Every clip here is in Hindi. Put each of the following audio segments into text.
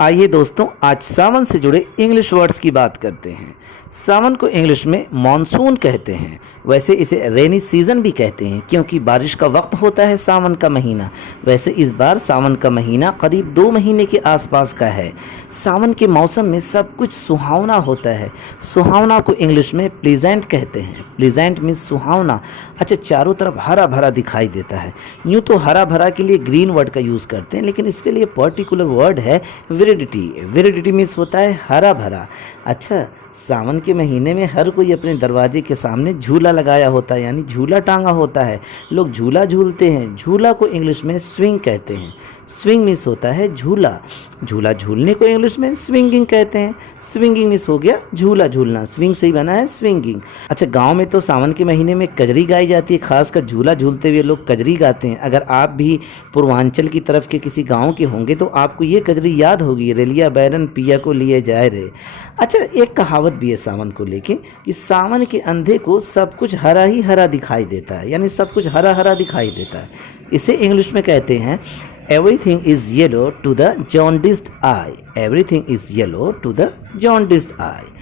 आइए दोस्तों, आज सावन से जुड़े इंग्लिश वर्ड्स की बात करते हैं। सावन को इंग्लिश में मॉनसून कहते हैं। वैसे इसे रेनी सीजन भी कहते हैं क्योंकि बारिश का वक्त होता है सावन का महीना। वैसे इस बार सावन का महीना करीब 2 महीने के आसपास का है। सावन के मौसम में सब कुछ सुहावना होता है। सुहावना को इंग्लिश में प्लीजेंट कहते हैं। प्लीजेंट मीन्स सुहावना। अच्छा, चारों तरफ हरा भरा दिखाई देता है। यूँ तो हरा भरा के लिए ग्रीन वर्ड का यूज़ करते हैं, लेकिन इसके लिए पर्टिकुलर वर्ड है विरिडिटी। विरिडिटी मीन्स होता है हरा भरा। अच्छा, सावन के महीने में हर कोई अपने दरवाजे के सामने झूला लगाया होता है, यानी झूला टांगा होता है। लोग झूला झूलते हैं। झूला को इंग्लिश में स्विंग कहते हैं। स्विंग मीन्स होता है झूला। झूला झूलने को इंग्लिश में स्विंगिंग कहते हैं। स्विंगिंग मीन्स हो गया झूला झूलना। स्विंग से ही बना है स्विंगिंग। अच्छा, गांव में तो सावन के महीने में कजरी गाई जाती है। खासकर झूला झूलते हुए लोग कजरी गाते हैं। अगर आप भी पूर्वांचल की तरफ के किसी गांव के होंगे तो आपको ये कजरी याद होगी, रेलिया बैरन पिया को लिए जाए रे। अच्छा, एक कहावत भी है सावन को लेके कि सावन के अंधे को सब कुछ हरा ही हरा दिखाई देता है, यानी सब कुछ हरा हरा दिखाई देता है। इसे इंग्लिश में कहते हैं everything is yellow to the jaundiced eye. Everything is yellow to the jaundiced eye.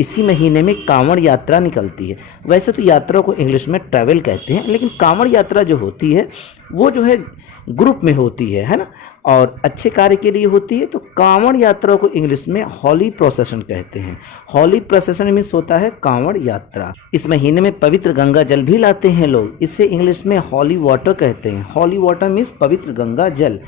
इसी महीने में कांवड़ यात्रा निकलती है। वैसे तो यात्रा को इंग्लिश में ट्रैवल कहते हैं, लेकिन कांवड़ यात्रा जो होती है वो जो है ग्रुप में होती है ना, और अच्छे कार्य के लिए होती है। तो कांवड़ यात्रा को इंग्लिश में हॉली प्रोसेशन कहते हैं। हॉली प्रोसेशन मीन्स होता है कांवड़ यात्रा। इस महीने में पवित्र गंगा जल भी लाते हैं लोग। इसे इंग्लिश में हॉली वाटर कहते हैं। हॉली वाटर मीन्स पवित्र गंगा जल।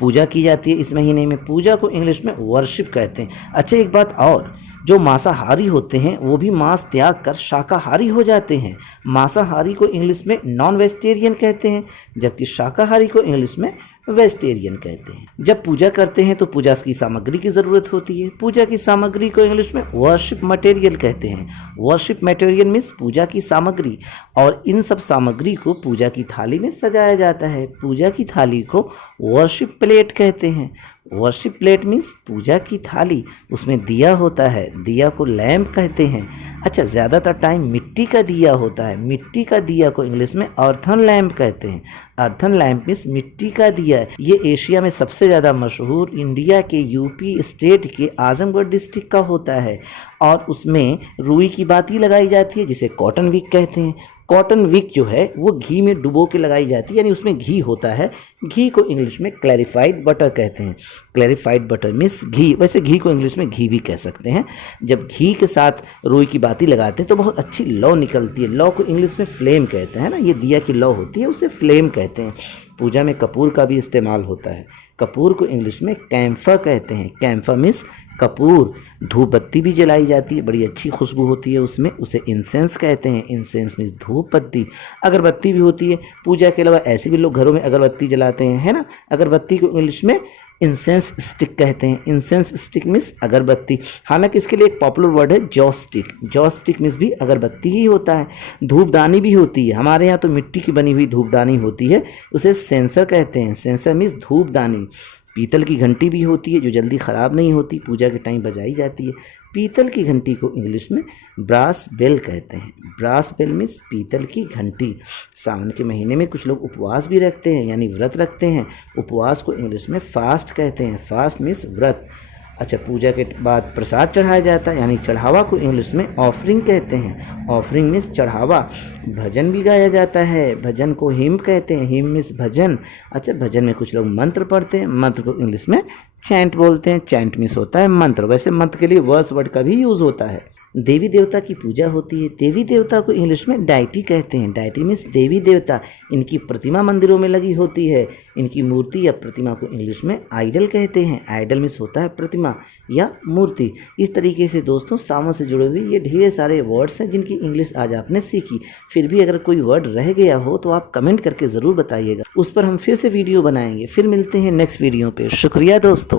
पूजा की जाती है इस महीने में। पूजा को इंग्लिश में वर्शिप कहते हैं। अच्छा, एक बात और, जो मांसाहारी होते हैं वो भी मांस त्याग कर शाकाहारी हो जाते हैं। मांसाहारी को इंग्लिश में नॉन वेजिटेरियन कहते हैं, जबकि शाकाहारी को इंग्लिश में वेजिटेरियन कहते हैं। जब पूजा करते हैं तो पूजा की सामग्री की ज़रूरत होती है। पूजा की सामग्री को इंग्लिश में वर्शिप मटेरियल कहते हैं। वर्शिप मटेरियल मीन्स पूजा की सामग्री, और इन सब सामग्री को पूजा की थाली में सजाया जाता है। पूजा की थाली को वर्शिप प्लेट कहते हैं। वर्शिप प्लेट मीन्स पूजा की थाली, उसमें दिया होता है। दिया को लैम्प कहते हैं। अच्छा, ज़्यादातर टाइम मिट्टी का दिया होता है। मिट्टी का दिया को इंग्लिश में अर्थन लैम्प कहते हैं। अर्थन लैम्प मीन्स मिट्टी का दिया है। ये एशिया में सबसे ज़्यादा मशहूर इंडिया के यूपी स्टेट के आजमगढ़ डिस्ट्रिक्ट का होता है, और उसमें रुई की बाती लगाई जाती है जिसे कॉटन विक कहते हैं। कॉटन विक जो है वो घी में डुबो के लगाई जाती है, यानी उसमें घी होता है। घी को इंग्लिश में क्लैरिफाइड बटर कहते हैं। क्लैरिफाइड बटर मीन्स घी। वैसे घी को इंग्लिश में घी भी कह सकते हैं। जब घी के साथ रुई की बाती लगाते हैं तो बहुत अच्छी लौ निकलती है। लौ को इंग्लिश में फ्लेम कहते हैं ना। ये दिया की लौ होती है, उसे फ्लेम कहते हैं। पूजा में कपूर का भी इस्तेमाल होता है। कपूर को इंग्लिश में कैम्फर कहते हैं। कैम्फर मीन्स कपूर। धूप बत्ती भी जलाई जाती है, बड़ी अच्छी खुशबू होती है उसमें, उसे इंसेंस कहते हैं। इंसेंस मीन्स धूप बत्ती। अगरबत्ती भी होती है पूजा के अलावा। ऐसे भी लोग घरों में अगरबत्ती जलाते हैं, है ना। अगरबत्ती को इंग्लिश में इंसेंस स्टिक कहते हैं। इंसेंस स्टिक मीन्स अगरबत्ती। हालांकि इसके लिए एक पॉपुलर वर्ड है jaw stick. Jaw stick means भी अगरबत्ती ही होता है। धूपदानी भी होती है। हमारे यहाँ तो मिट्टी की बनी हुई धूपदानी होती है, उसे सेंसर कहते हैं। सेंसर मीन्स धूपदानी। पीतल की घंटी भी होती है जो जल्दी ख़राब नहीं होती, पूजा के टाइम बजाई जाती है। पीतल की घंटी को इंग्लिश में ब्रास बेल कहते हैं। ब्रास बेल मीन्स पीतल की घंटी। सावन के महीने में कुछ लोग उपवास भी रखते हैं, यानी व्रत रखते हैं। उपवास को इंग्लिश में फास्ट कहते हैं। फास्ट मीन्स व्रत। अच्छा, पूजा के बाद प्रसाद चढ़ाया जाता है, यानी चढ़ावा को इंग्लिश में ऑफरिंग कहते हैं। ऑफरिंग मीन्स चढ़ावा। भजन भी गाया जाता है। भजन को हिम कहते हैं। हिम मीन्स भजन। अच्छा, भजन में कुछ लोग मंत्र पढ़ते हैं। मंत्र को इंग्लिश में चैंट बोलते हैं। चैंट मीन्स होता है मंत्र। वैसे मंत्र के लिए वर्स वर्ड का भी यूज़ होता है। देवी देवता की पूजा होती है। देवी देवता को इंग्लिश में डाइटी कहते हैं। डाइटी मीन्स देवी देवता। इनकी प्रतिमा मंदिरों में लगी होती है। इनकी मूर्ति या प्रतिमा को इंग्लिश में आइडल कहते हैं। आइडल मीन्स होता है प्रतिमा या मूर्ति। इस तरीके से दोस्तों सावन से जुड़े हुए ये ढेर सारे वर्ड्स हैं जिनकी इंग्लिश आज आपने सीखी। फिर भी अगर कोई वर्ड रह गया हो तो आप कमेंट करके ज़रूर बताइएगा, उस पर हम फिर से वीडियो बनाएंगे। फिर मिलते हैं नेक्स्ट वीडियो पे। शुक्रिया दोस्तों।